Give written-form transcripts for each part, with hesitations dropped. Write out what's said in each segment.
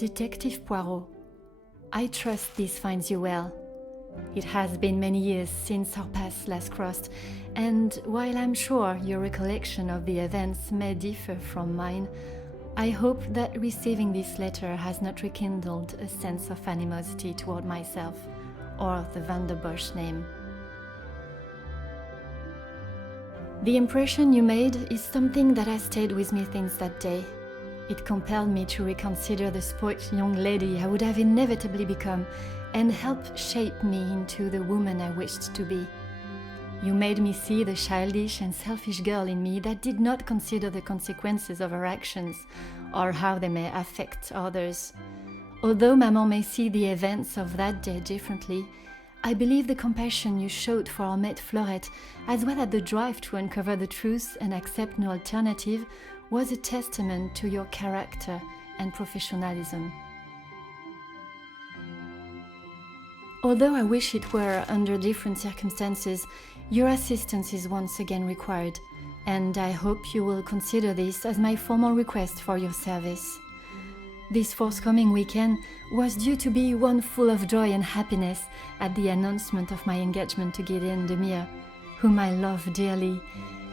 Detective Poirot, I trust this finds you well. It has been many years since our paths last crossed, and while I'm sure your recollection of the events may differ from mine, I hope that receiving this letter has not rekindled a sense of animosity toward myself or the Van der Bosch name. The impression you made is something that has stayed with me since that day. It compelled me to reconsider the spoilt young lady I would have inevitably become and helped shape me into the woman I wished to be. You made me see the childish and selfish girl in me that did not consider the consequences of her actions or how they may affect others. Although Maman may see the events of that day differently, I believe the compassion you showed for our mate Florette, as well as the drive to uncover the truth and accept no alternative, was a testament to your character and professionalism. Although I wish it were under different circumstances, your assistance is once again required, and I hope you will consider this as my formal request for your service. This forthcoming weekend was due to be one full of joy and happiness at the announcement of my engagement to Gideon Demire, whom I love dearly,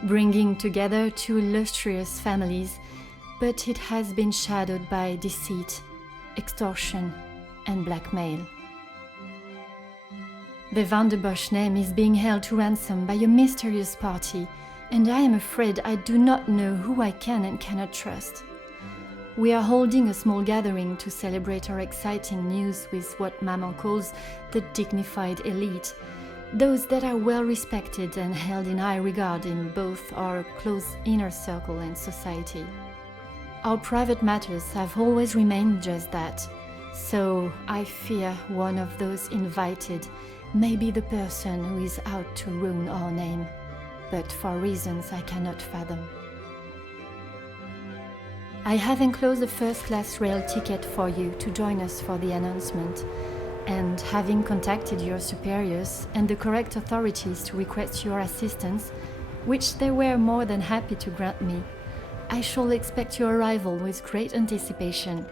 bringing together two illustrious families, but it has been shadowed by deceit, extortion, and blackmail. The Van der Bosch name is being held to ransom by a mysterious party, and I am afraid I do not know who I can and cannot trust. We are holding a small gathering to celebrate our exciting news with what Maman calls the dignified elite, those that are well respected and held in high regard in both our close inner circle and society. Our private matters have always remained just that, so I fear one of those invited may be the person who is out to ruin our name, but for reasons I cannot fathom. I have enclosed a first-class rail ticket for you to join us for the announcement, and having contacted your superiors and the correct authorities to request your assistance, which they were more than happy to grant me, I shall expect your arrival with great anticipation.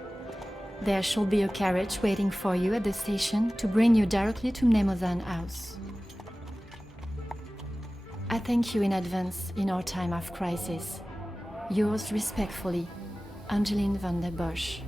There shall be a carriage waiting for you at the station to bring you directly to Mnemosyne House. I thank you in advance in our time of crisis. Yours respectfully, Angeline Van der Bosch.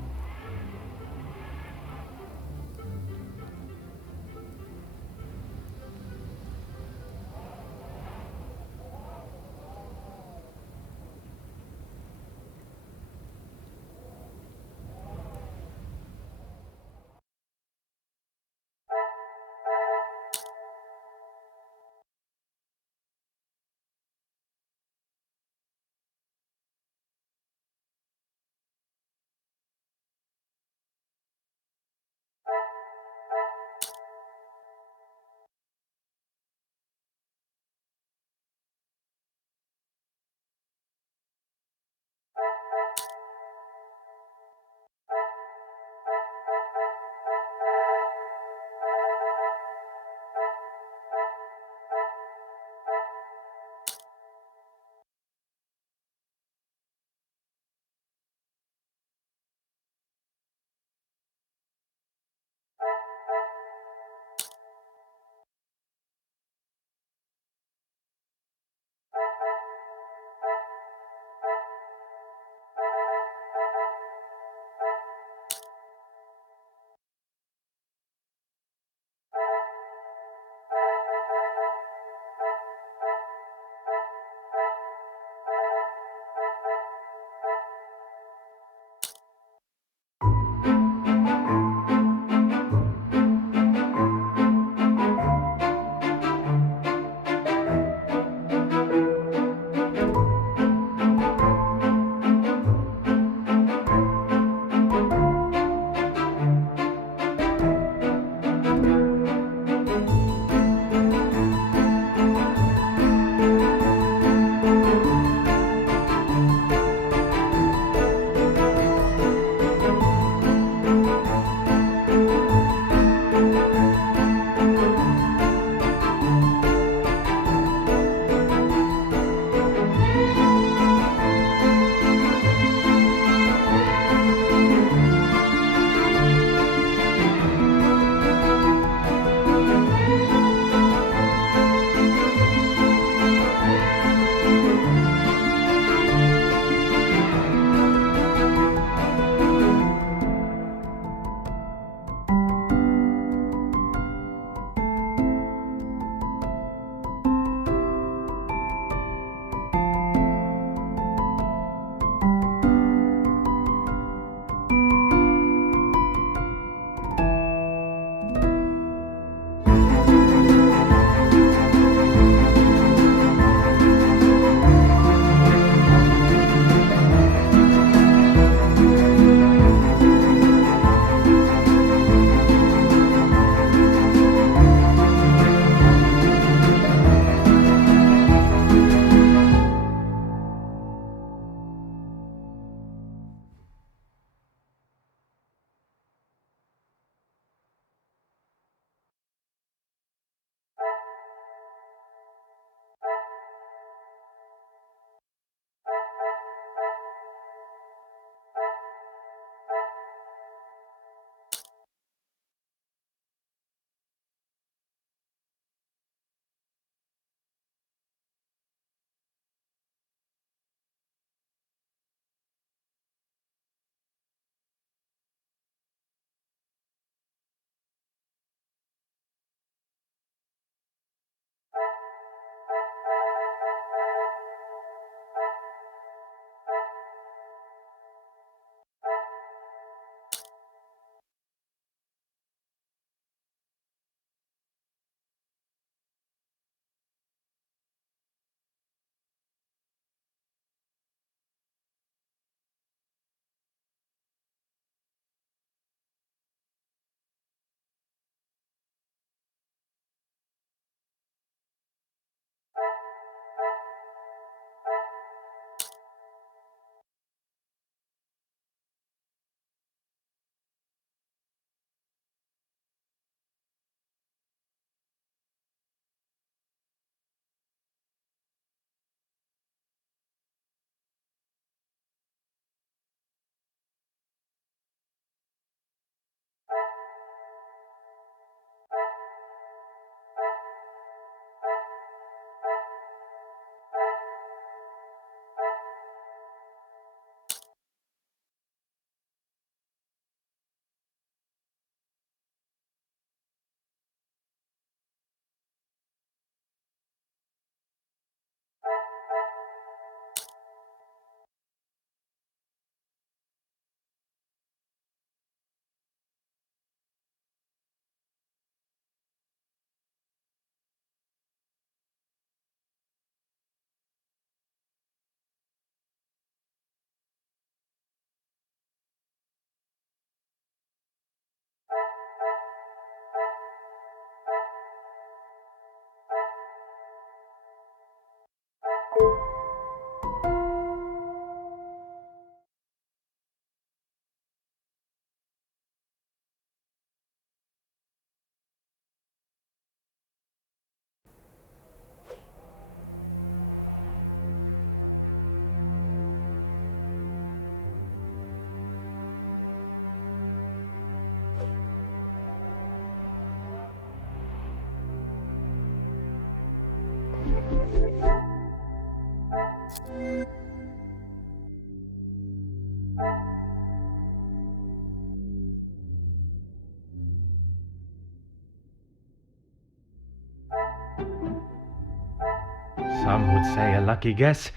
Some would say a lucky guess.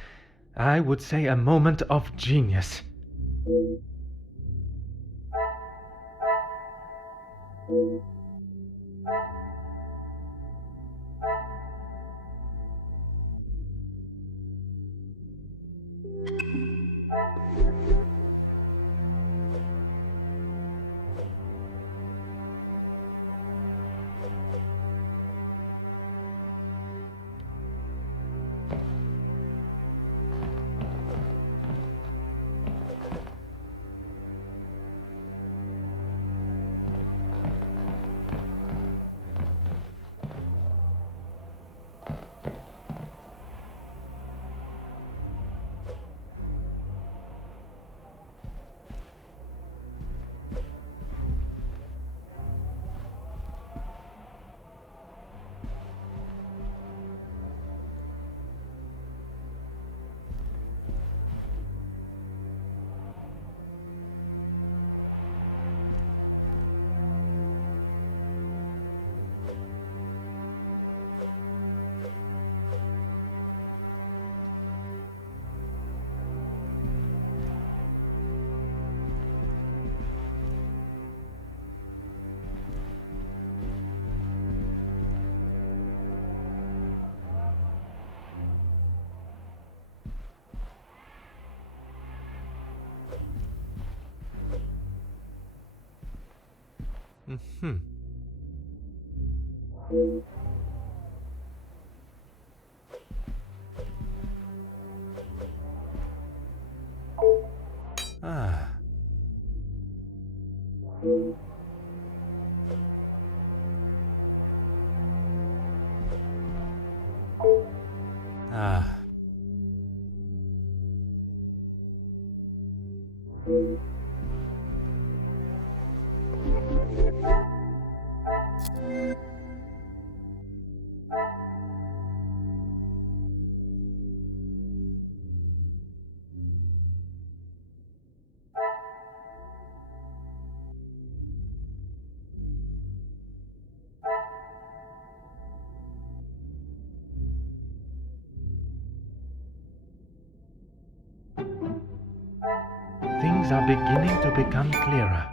I would say a moment of genius. Hmm. Ah. Ah. Things are beginning to become clearer.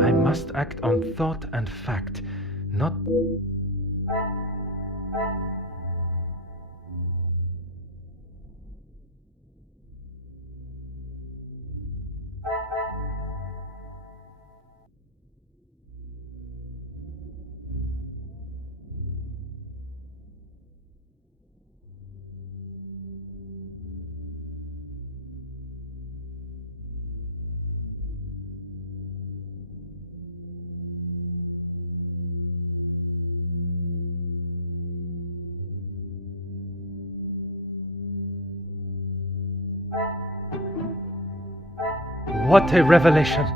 I must act on thought and fact, not... What a revelation!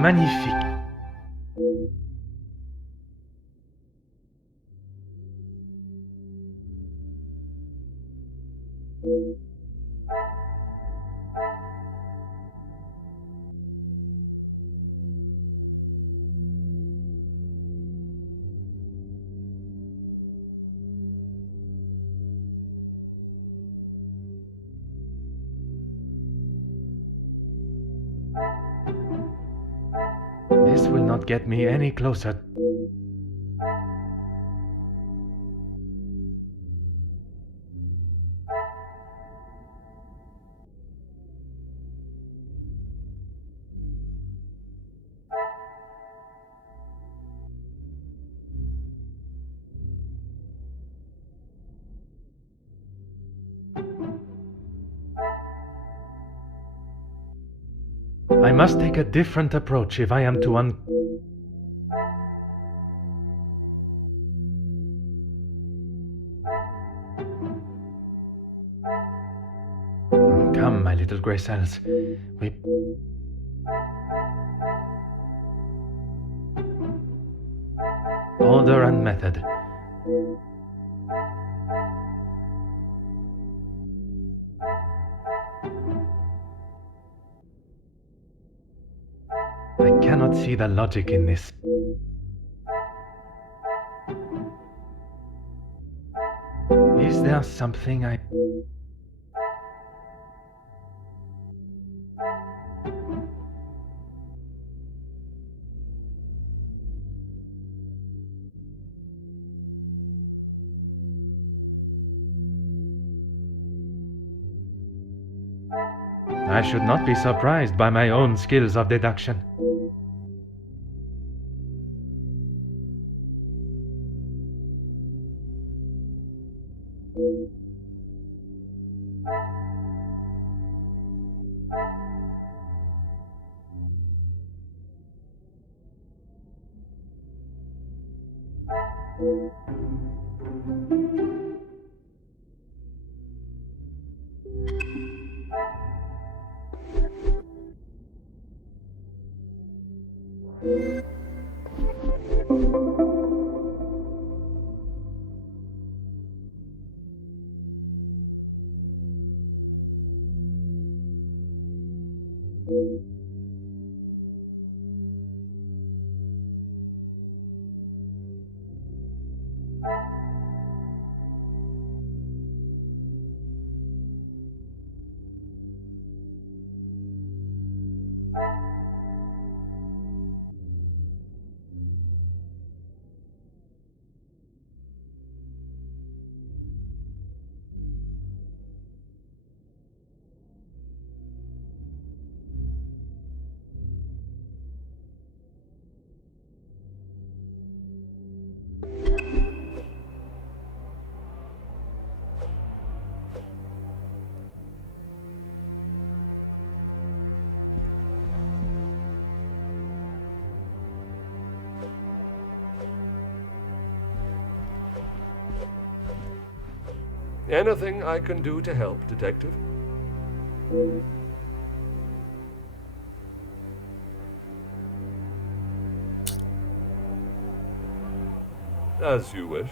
Magnifique! will not get me any closer. I must take a different approach if I am to Come, my little grey cells. We... Order and method. I cannot see the logic in this. Is there something I... I should not be surprised by my own skills of deduction. Anything I can do to help, Detective? As you wish.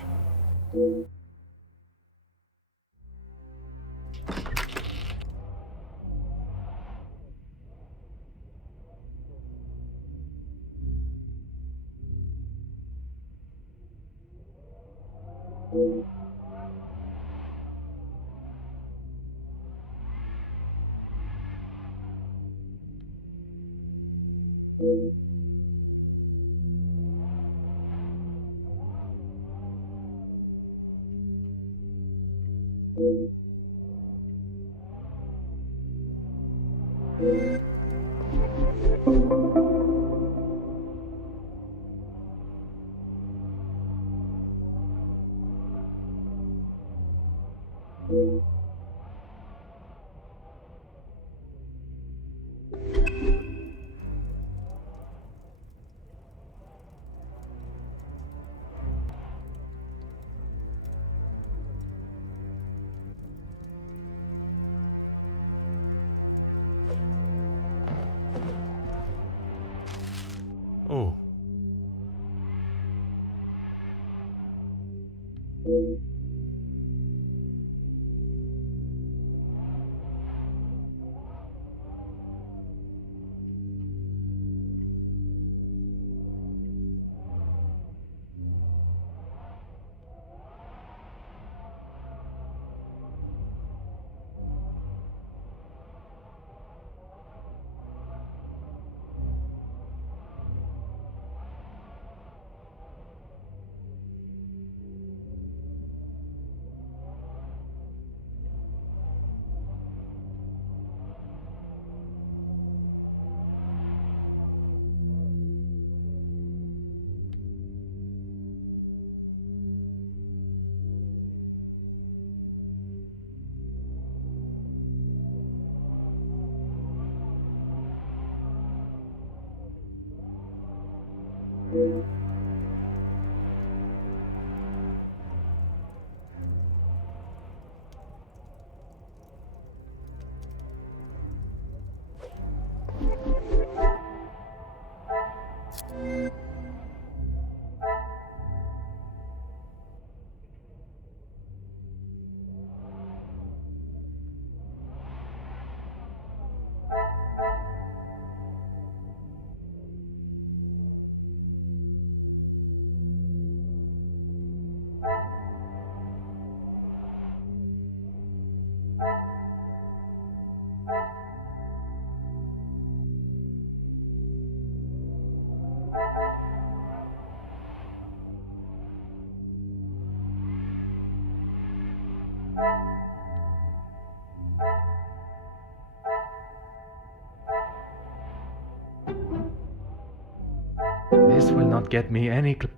This will not get me any The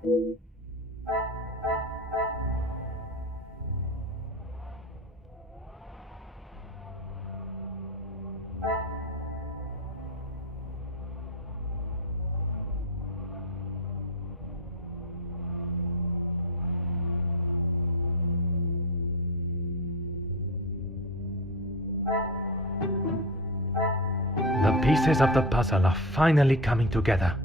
pieces of the puzzle are finally coming together.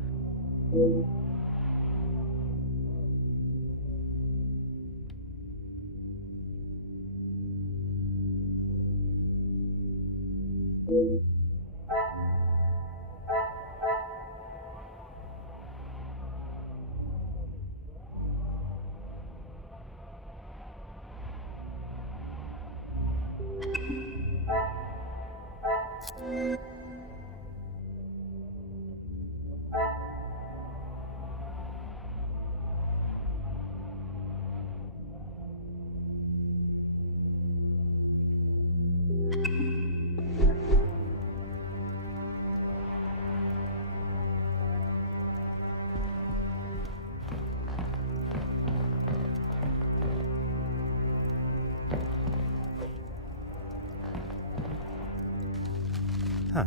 Huh.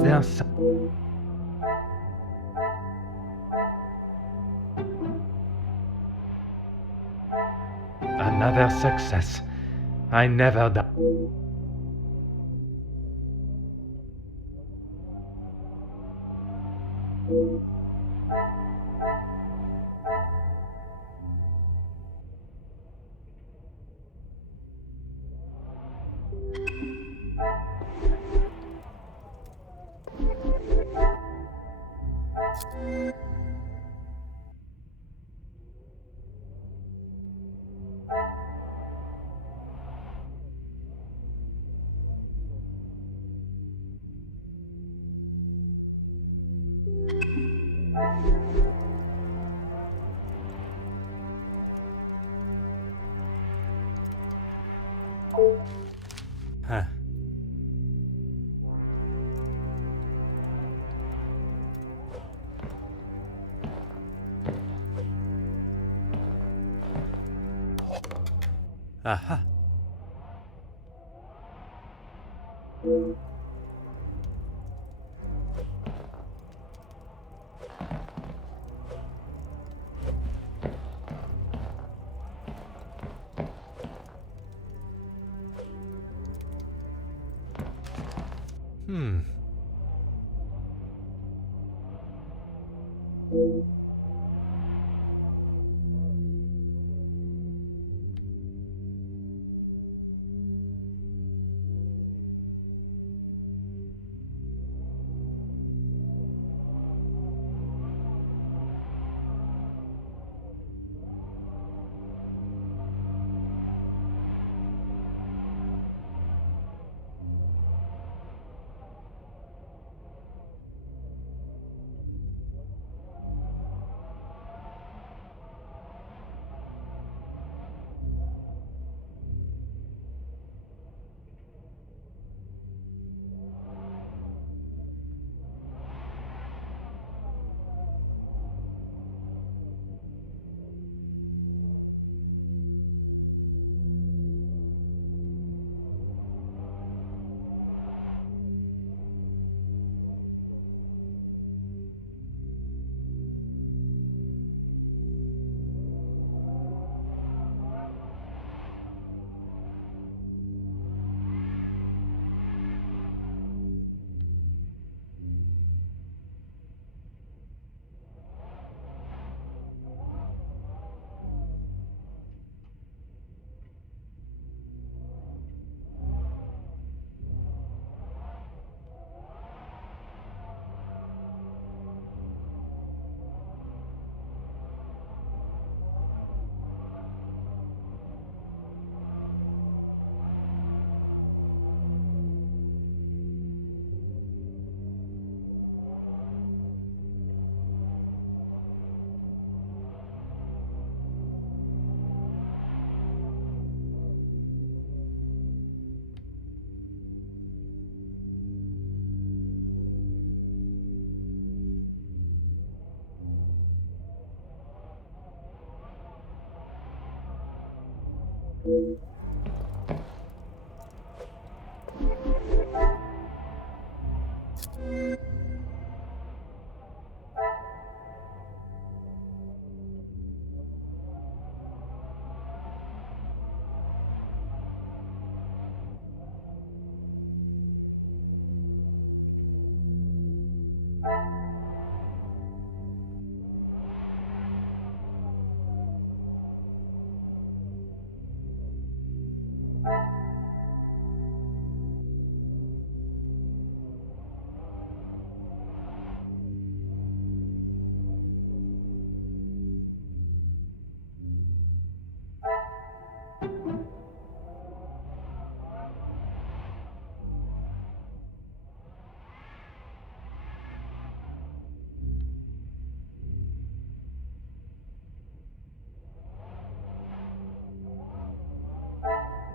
Is there some... Another success. I never die. Huh. Aha. Hmm.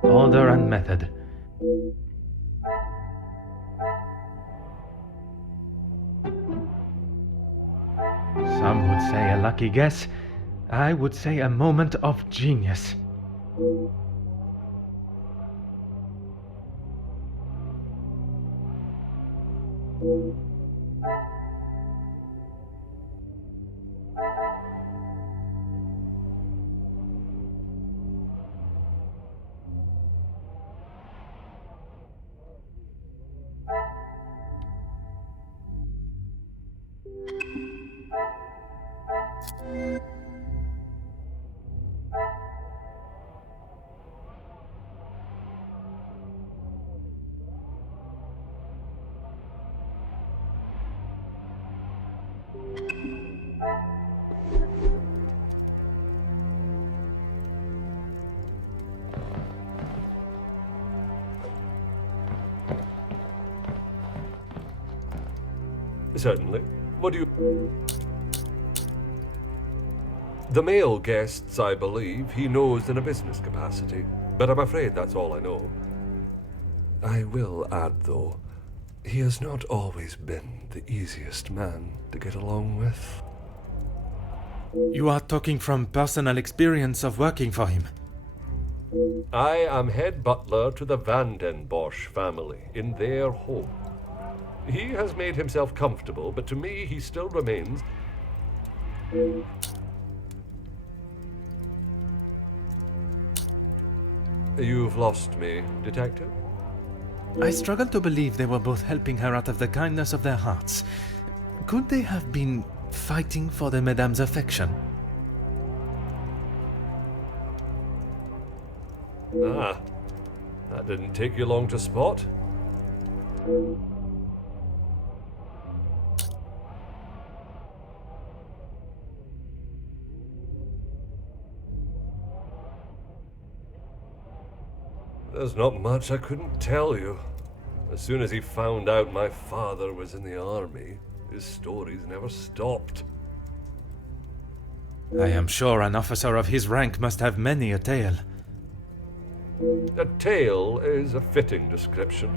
Order and method. Some would say a lucky guess. I would say a moment of genius. Certainly. What do you... The male guests, I believe, he knows in a business capacity, but I'm afraid that's all I know. I will add, though, he has not always been the easiest man to get along with. You are talking from personal experience of working for him. I am head butler to the Van den Bosch family in their home. He has made himself comfortable, but to me he still remains... You've lost me, Detective? I struggle to believe they were both helping her out of the kindness of their hearts. Could they have been fighting for the Madame's affection? Ah, that didn't take you long to spot. There's not much I couldn't tell you. As soon as he found out my father was in the army, his stories never stopped. I am sure an officer of his rank must have many a tale. A tale is a fitting description.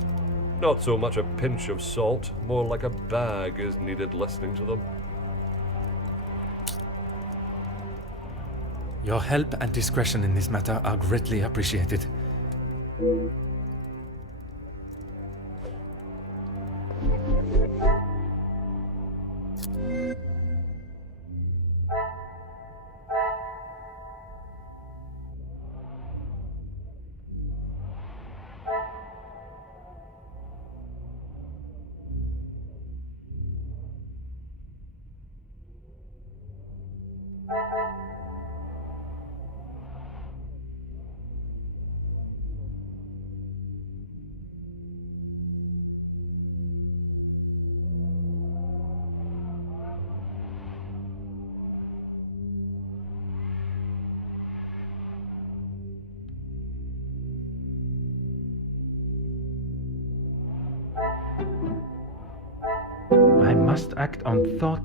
Not so much a pinch of salt, more like a bag is needed listening to them. Your help and discretion in this matter are greatly appreciated. I must act on thought.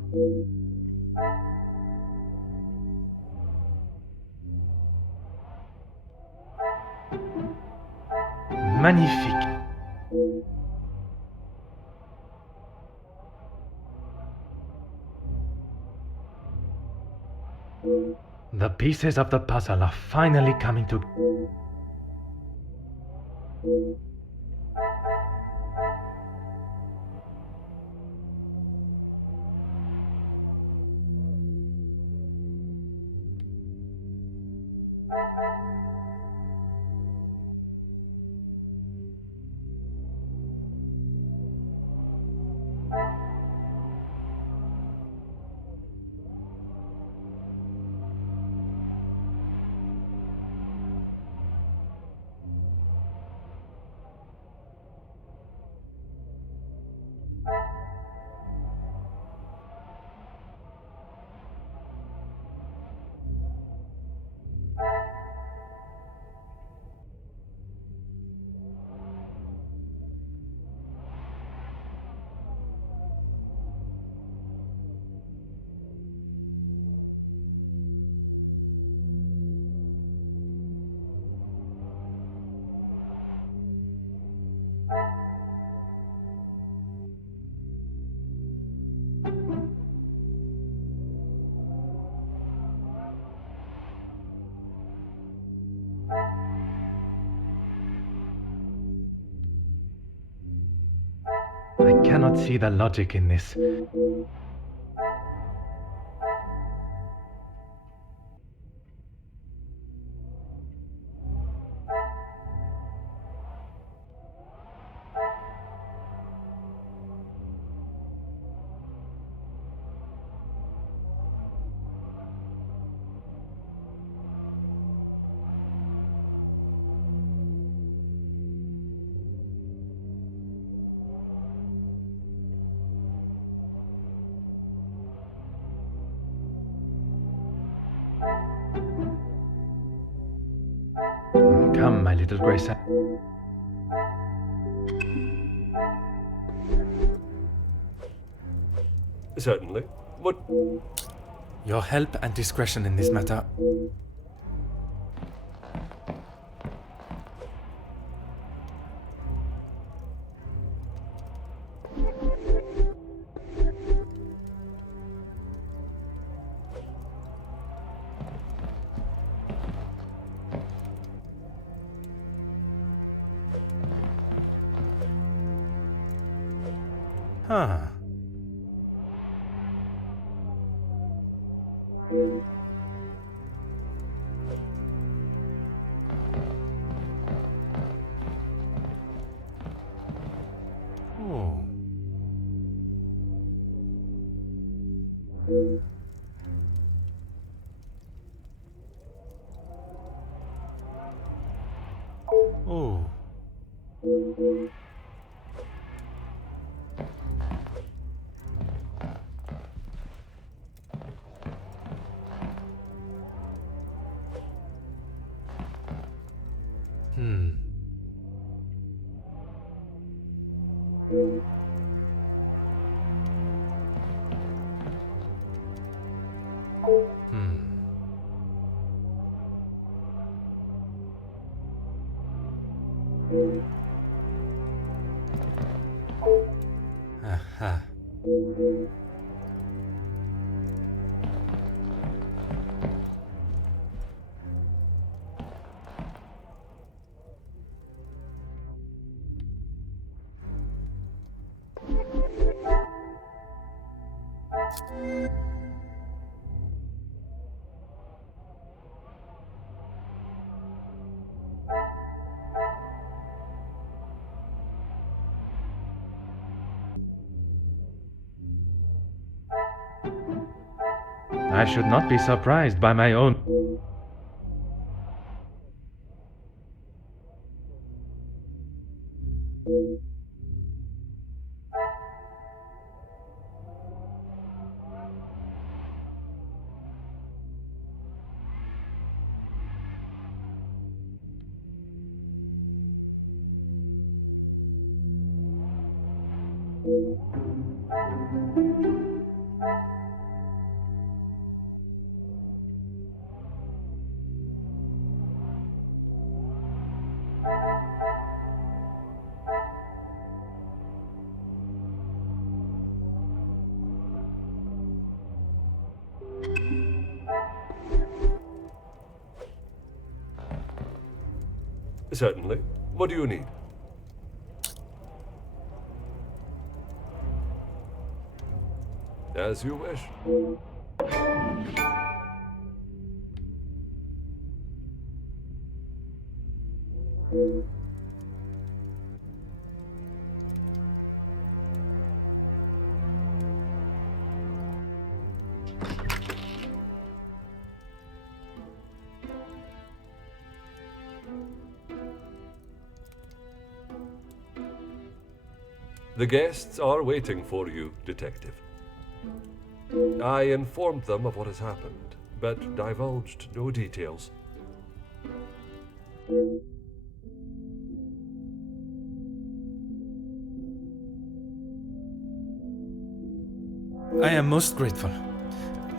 Magnifique. The pieces of the puzzle are finally coming together. cannot see the logic in this. Come, my little Grace. Certainly. What? Your help and discretion in this matter. Huh. Oh. Oh. Hmm. Hmm. Aha. I should not be surprised by my own. Certainly. What do you need? As you wish. The guests are waiting for you, Detective. I informed them of what has happened, but divulged no details. I am most grateful.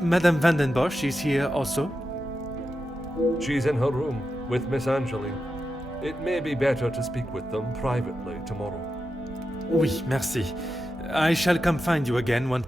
Madame Vandenbosch is here also? She's in her room with Miss Angeline. It may be better to speak with them privately tomorrow. Oui, merci. I shall come find you again when...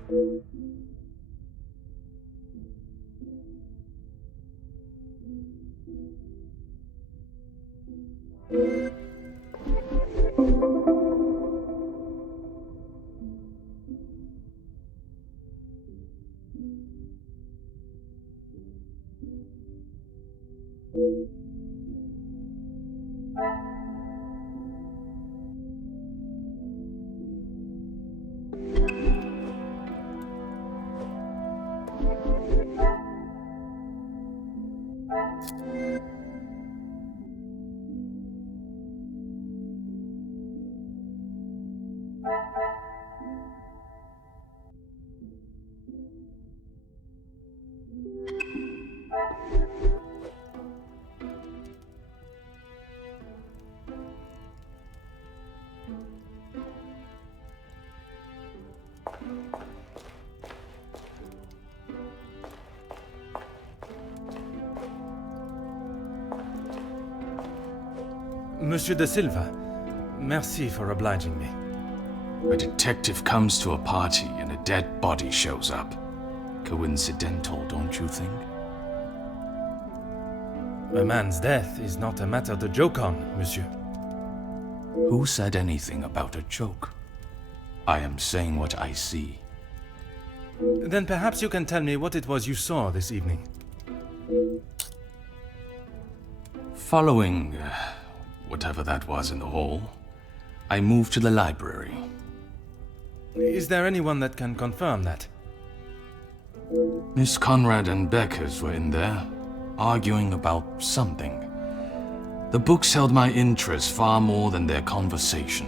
Monsieur de Silva, merci for obliging me. A detective comes to a party and a dead body shows up. Coincidental, don't you think? A man's death is not a matter to joke on, monsieur. Who said anything about a joke? I am saying what I see. Then perhaps you can tell me what it was you saw this evening. Following whatever that was in the hall, I moved to the library. Is there anyone that can confirm that? Miss Conrad and Beckers were in there, arguing about something. The books held my interest far more than their conversation.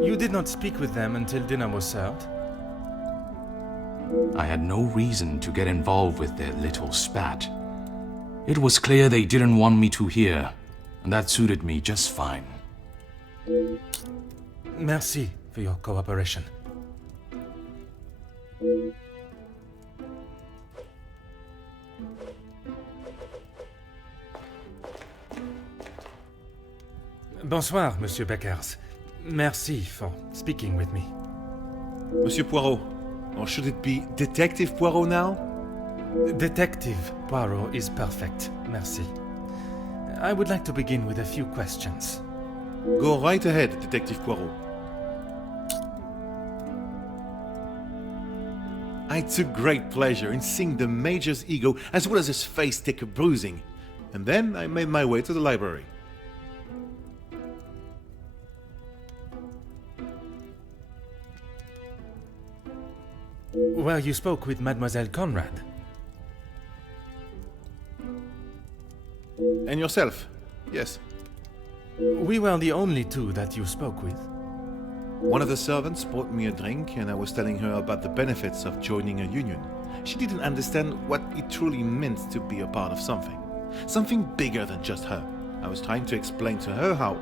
You did not speak with them until dinner was served? I had no reason to get involved with their little spat. It was clear they didn't want me to hear, and that suited me just fine. Merci for your cooperation. Bonsoir, Monsieur Beckers. Merci for speaking with me. Monsieur Poirot, or should it be Detective Poirot now? Detective Poirot is perfect, merci. I would like to begin with a few questions. Go right ahead, Detective Poirot. I took great pleasure in seeing the Major's ego as well as his face take a bruising, and then I made my way to the library. Well, you spoke with Mademoiselle Conrad. And yourself? Yes. We were the only two that you spoke with. One of the servants bought me a drink and I was telling her about the benefits of joining a union. She didn't understand what it truly meant to be a part of something. Something bigger than just her. I was trying to explain to her how...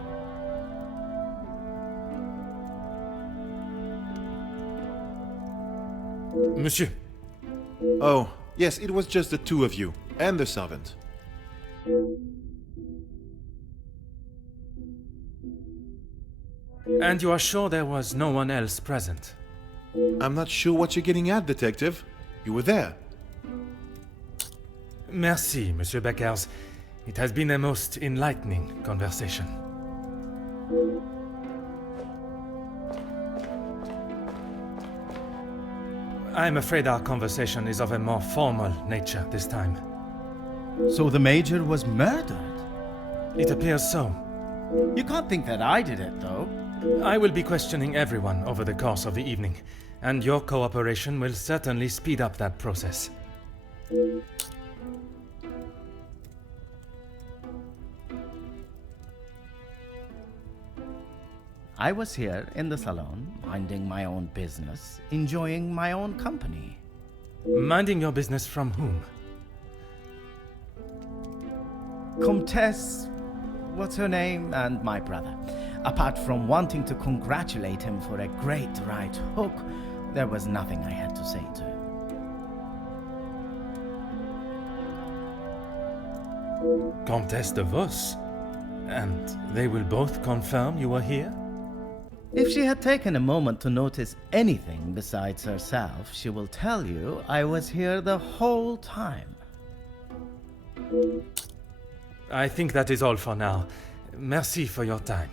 Monsieur. Oh, yes, it was just the two of you and the servant. And you are sure there was no one else present? I'm not sure what you're getting at, Detective. You were there. Merci, Monsieur Beckers. It has been a most enlightening conversation. I'm afraid our conversation is of a more formal nature this time. So the Major was murdered? It appears so. You can't think that I did it, though. I will be questioning everyone over the course of the evening, and your cooperation will certainly speed up that process. I was here in the salon, minding my own business, enjoying my own company. Minding your business from whom? Comtesse, what's her name, and my brother. Apart from wanting to congratulate him for a great right hook, there was nothing I had to say to him. Comtesse de Vos? And they will both confirm you were here? If she had taken a moment to notice anything besides herself, she will tell you I was here the whole time. I think that is all for now. Merci for your time.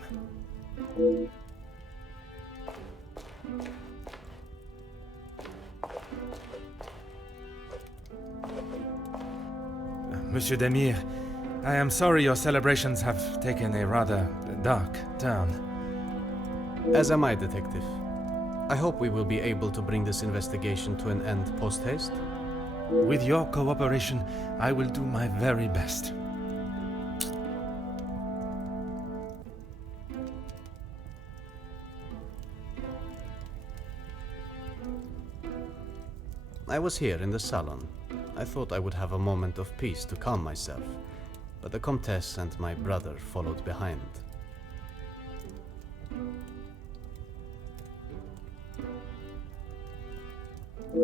Monsieur Demire. I am sorry your celebrations have taken a rather dark turn. As am I, Detective. I hope we will be able to bring this investigation to an end post-haste. With your cooperation, I will do my very best. I was here in the salon. I thought I would have a moment of peace to calm myself, but the Comtesse and my brother followed behind.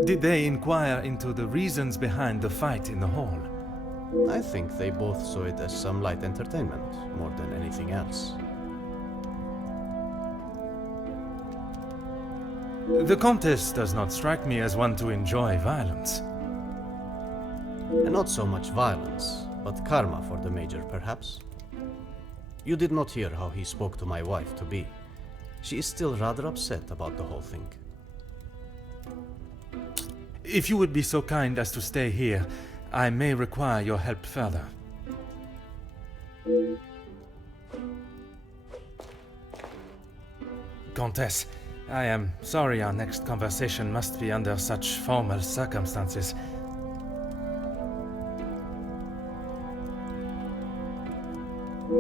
Did they inquire into the reasons behind the fight in the hall? I think they both saw it as some light entertainment, more than anything else. The Comtesse does not strike me as one to enjoy violence. And not so much violence, but karma for the Major, perhaps. You did not hear how he spoke to my wife-to-be. She is still rather upset about the whole thing. If you would be so kind as to stay here, I may require your help further. Comtesse, I am sorry our next conversation must be under such formal circumstances.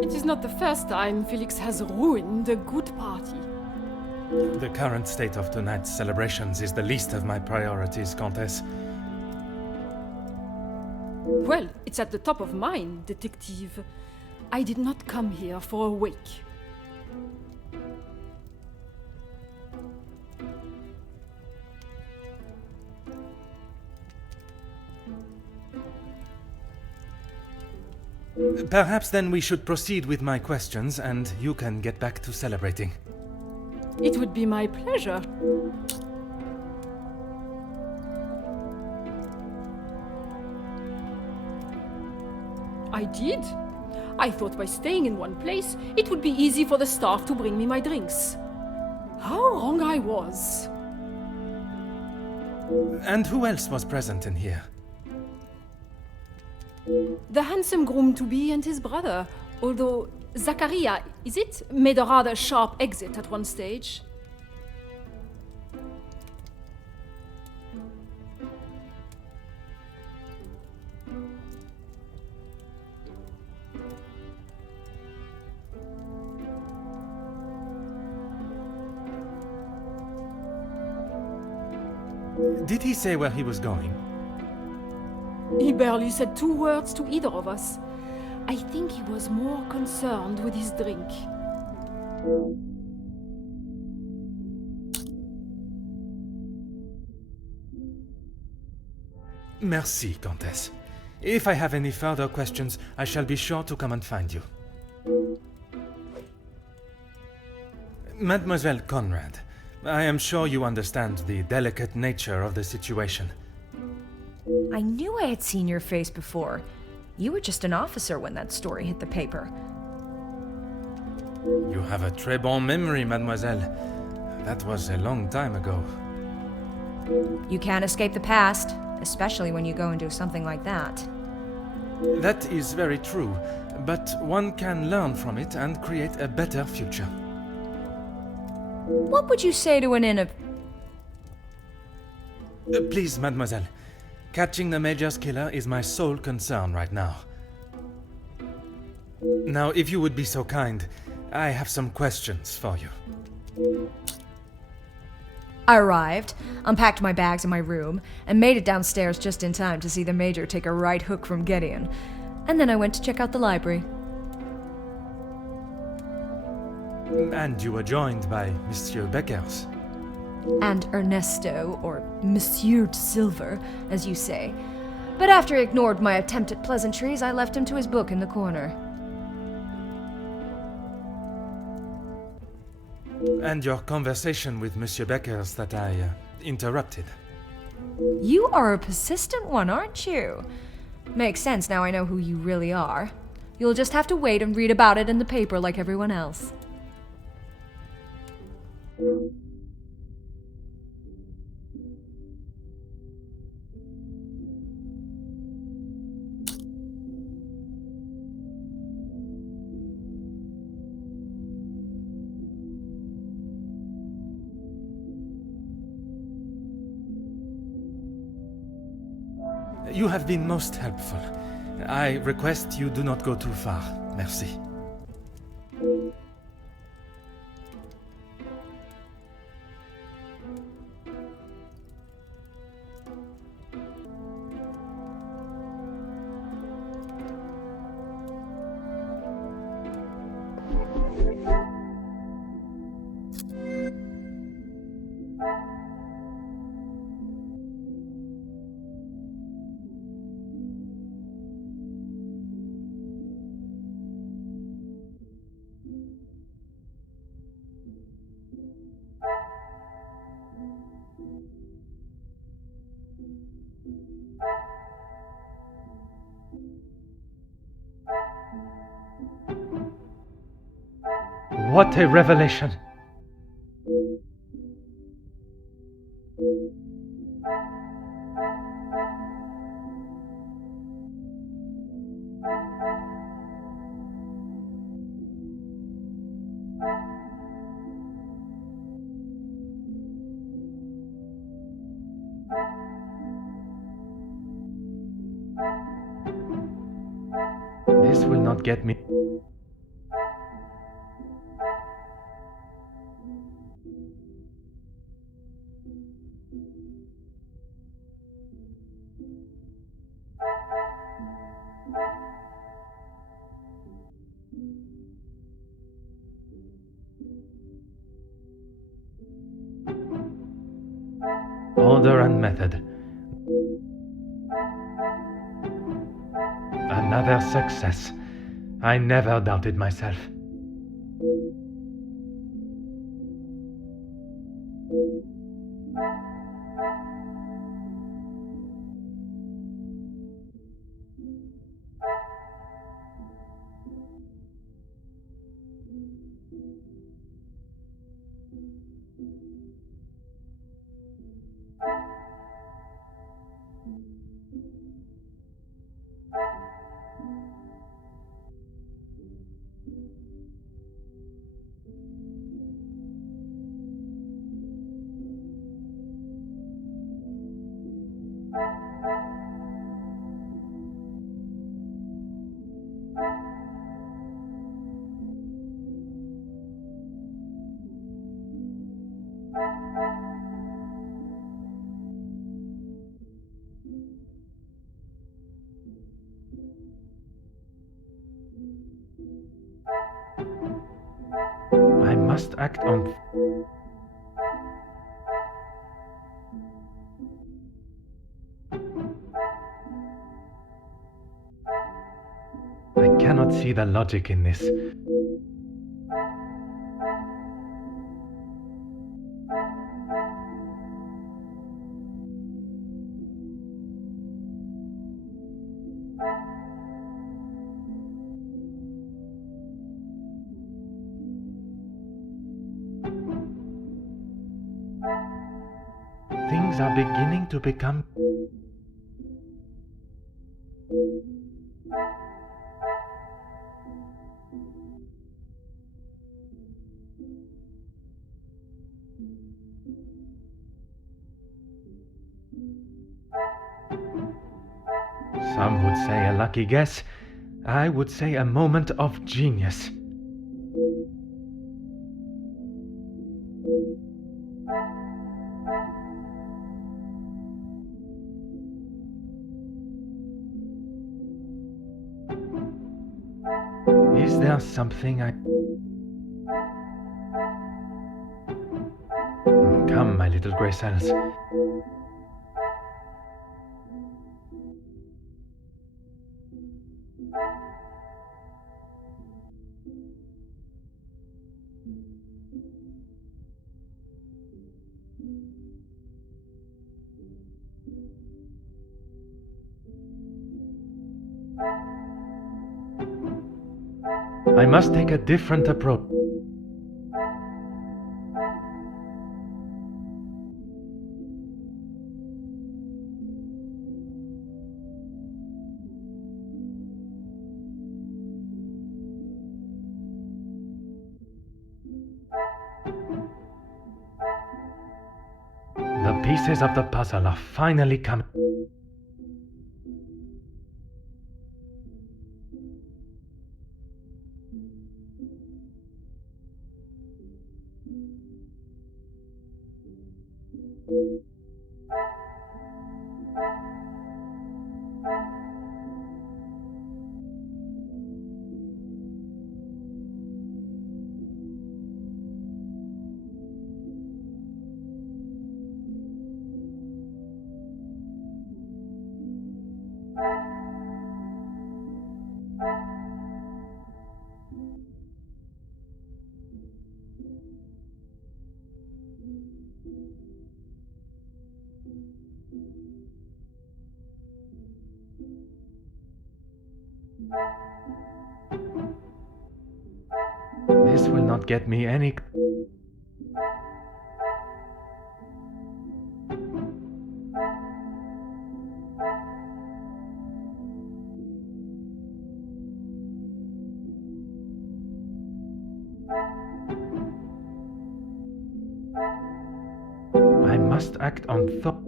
It is not the first time Felix has ruined a good party. The current state of tonight's celebrations is the least of my priorities, Comtesse. Well, it's at the top of mine, detective. I did not come here for a wake. Perhaps then we should proceed with my questions and you can get back to celebrating. It would be my pleasure. I did. I thought by staying in one place, it would be easy for the staff to bring me my drinks. How wrong I was. And who else was present in here? The handsome groom-to-be and his brother, although Zachariah, is it, made a rather sharp exit at one stage. Did he say where he was going? He barely said 2 words to either of us. I think he was more concerned with his drink. Merci, Comtesse. If I have any further questions, I shall be sure to come and find you. Mademoiselle Conrad, I am sure you understand the delicate nature of the situation. I knew I had seen your face before. You were just an officer when that story hit the paper. You have a très bon memory, mademoiselle. That was a long time ago. You can't escape the past, especially when you go and do something like that. That is very true, but one can learn from it and create a better future. What would you say to an Please, mademoiselle. Catching the Major's killer is my sole concern right now. Now, if you would be so kind, I have some questions for you. I arrived, unpacked my bags in my room, and made it downstairs just in time to see the Major take a right hook from Gideon. And then I went to check out the library. And you were joined by Monsieur Beckers. And Ernesto, or Monsieur Silver, as you say. But after he ignored my attempt at pleasantries, I left him to his book in the corner. And your conversation with Monsieur Beckers that I interrupted. You are a persistent one, aren't you? Makes sense now I know who you really are. You'll just have to wait and read about it in the paper like everyone else. You have been most helpful. I request you do not go too far. Merci. What a revelation! This will not get me. Order and method. Another success. I never doubted myself. I must act on... I cannot see the logic in this. Things are beginning to become... Some would say a lucky guess. I would say a moment of genius. Is there something I... Come, my little grey cells. I must take a different approach. The pieces of the puzzle are finally coming. This will not get me any... I must act on thought.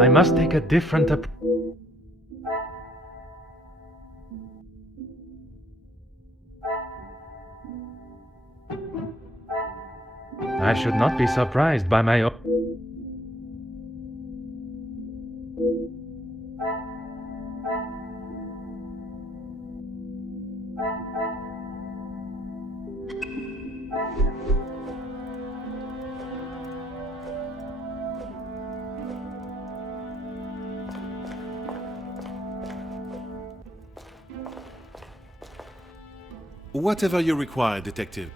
I must take a different approach. I should not be surprised by my own... Whatever you require, Detective.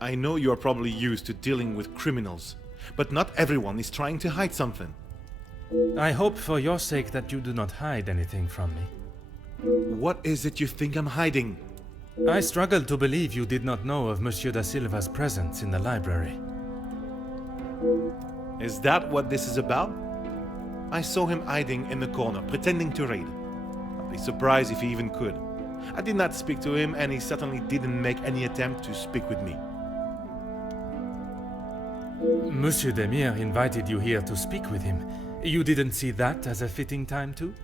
I know you are probably used to dealing with criminals, but not everyone is trying to hide something. I hope for your sake that you do not hide anything from me. What is it you think I'm hiding? I struggle to believe you did not know of Monsieur da Silva's presence in the library. Is that what this is about? I saw him hiding in the corner, pretending to read. I'd be surprised if he even could. I did not speak to him, and he certainly didn't make any attempt to speak with me. Monsieur Demire invited you here to speak with him. You didn't see that as a fitting time too?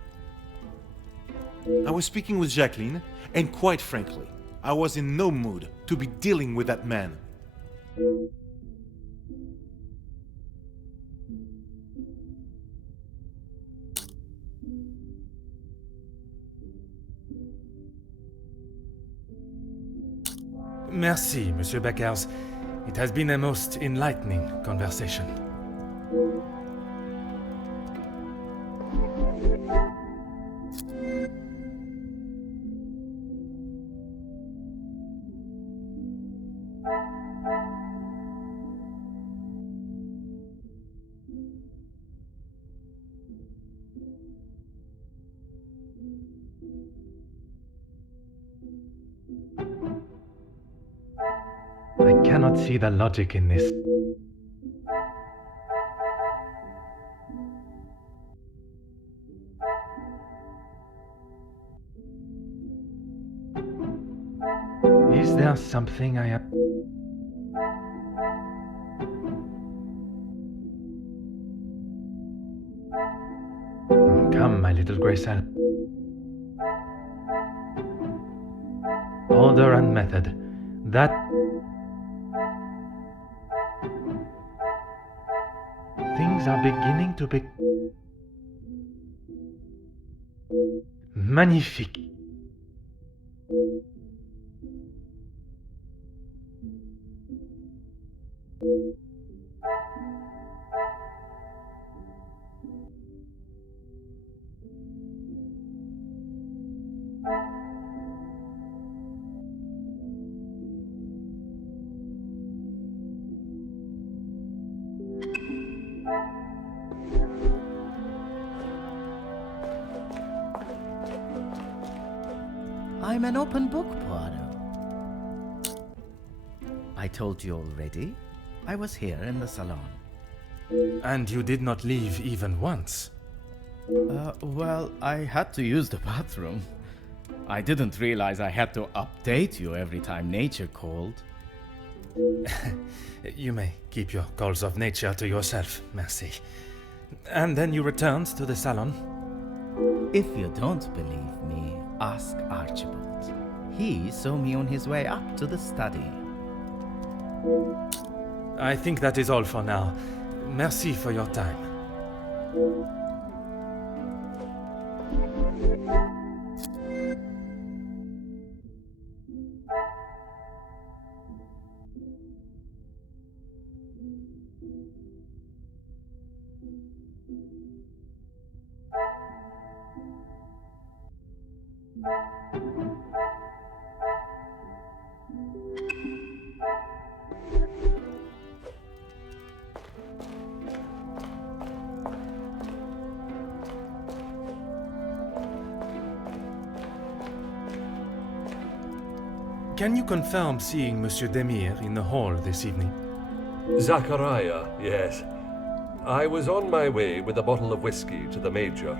I was speaking with Jacqueline, and quite frankly, I was in no mood to be dealing with that man. Merci, Monsieur Beckers. It has been a most enlightening conversation. I cannot see the logic in this. Is there something I have... Come, my little Graysel. Order and method. That... Things are beginning to be... Magnifique. I'm an open book, Poirot. I told you already. I was here in the salon. And you did not leave even once. Well, I had to use the bathroom. I didn't realize I had to update you every time nature called. You may keep your calls of nature to yourself, merci. And then you returned to the salon? If you don't believe me, ask Archibald. He saw me on his way up to the study. I think that is all for now. Merci for your time. Can you confirm seeing Monsieur Demire in the hall this evening? Zachariah, yes. I was on my way with a bottle of whiskey to the Major.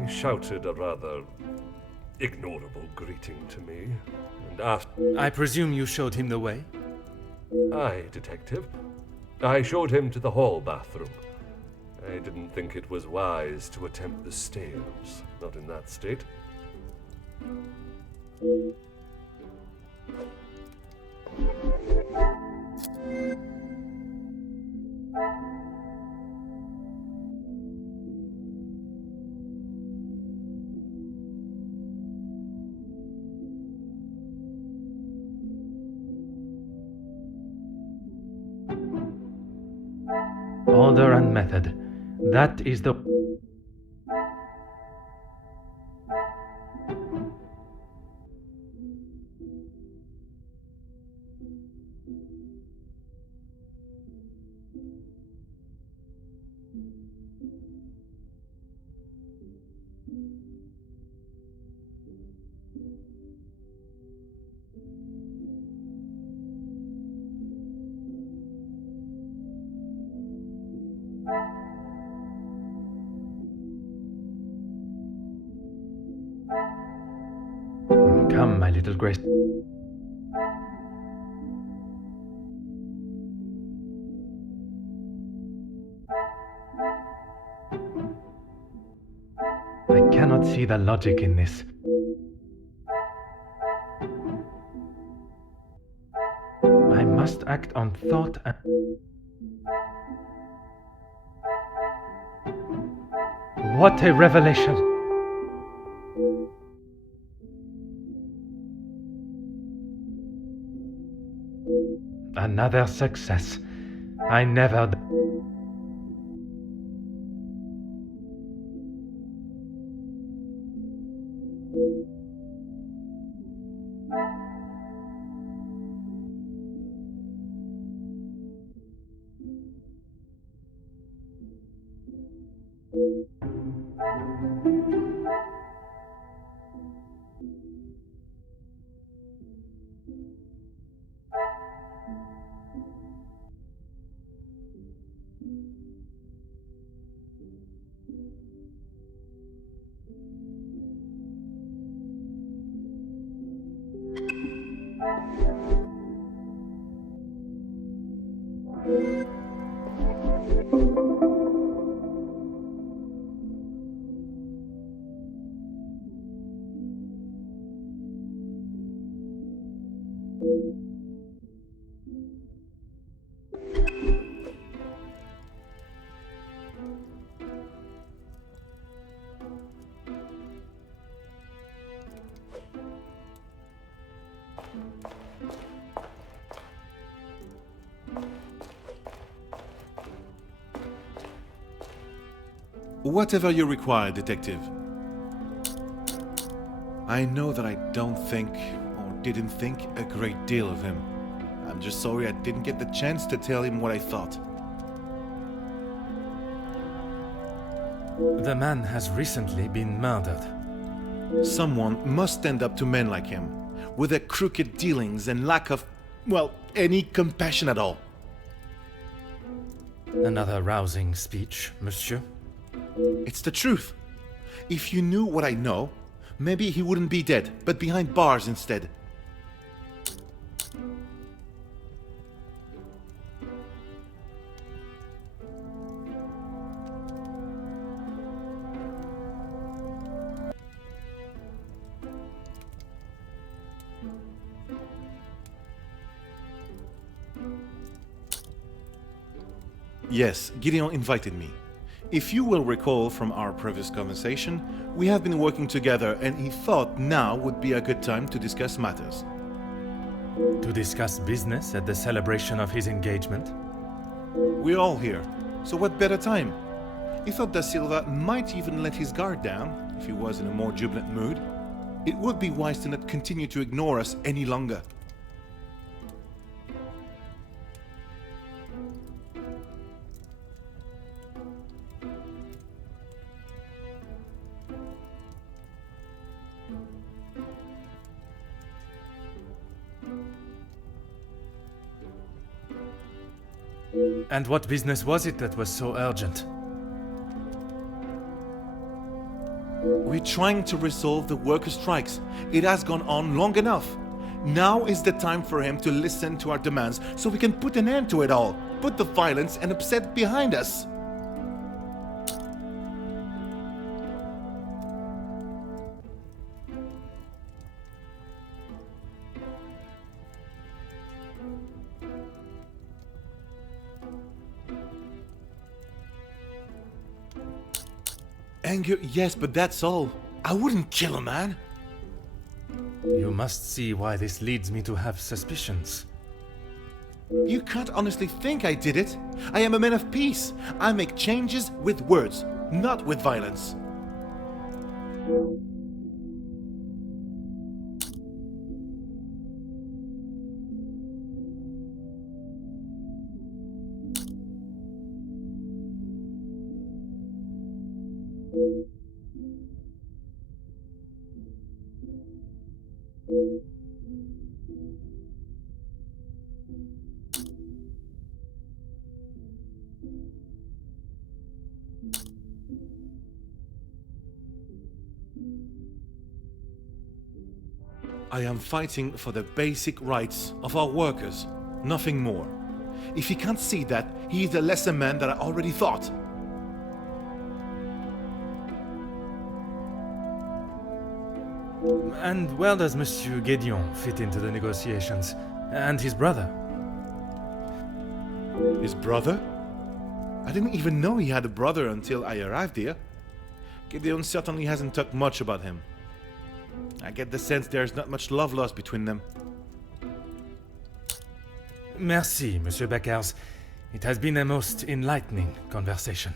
He shouted a rather ignorable greeting to me and asked... I presume you showed him the way? Aye, Detective. I showed him to the hall bathroom. I didn't think it was wise to attempt the stairs, not in that state. Order and method. That is the... Come, my little Grace. I cannot see the logic in this. I must act on thought and... What a revelation! Another success. I never... Whatever you require, Detective. I know that I don't think, or didn't think, a great deal of him. I'm just sorry I didn't get the chance to tell him what I thought. The man has recently been murdered. Someone must stand up to men like him, with their crooked dealings and lack of, well, any compassion at all. Another rousing speech, monsieur. It's the truth. If you knew what I know, maybe he wouldn't be dead, but behind bars instead. Yes, Gideon invited me. If you will recall from our previous conversation, we have been working together and he thought now would be a good time to discuss matters. To discuss business at the celebration of his engagement? We're all here, so what better time? He thought Da Silva might even let his guard down if he was in a more jubilant mood. It would be wise to not continue to ignore us any longer. And what business was it that was so urgent? We're trying to resolve the worker strikes. It has gone on long enough. Now is the time for him to listen to our demands so we can put an end to it all. Put the violence and upset behind us. Anger, yes, but that's all. I wouldn't kill a man. You must see why this leads me to have suspicions. You can't honestly think I did it. I am a man of peace. I make changes with words, not with violence. I am fighting for the basic rights of our workers, nothing more. If he can't see that, he is a lesser man than I already thought. And where does Monsieur Gédéon fit into the negotiations? And his brother? His brother? I didn't even know he had a brother until I arrived here. Gideon certainly hasn't talked much about him. I get the sense there's not much love lost between them. Merci, Monsieur Beckers. It has been a most enlightening conversation.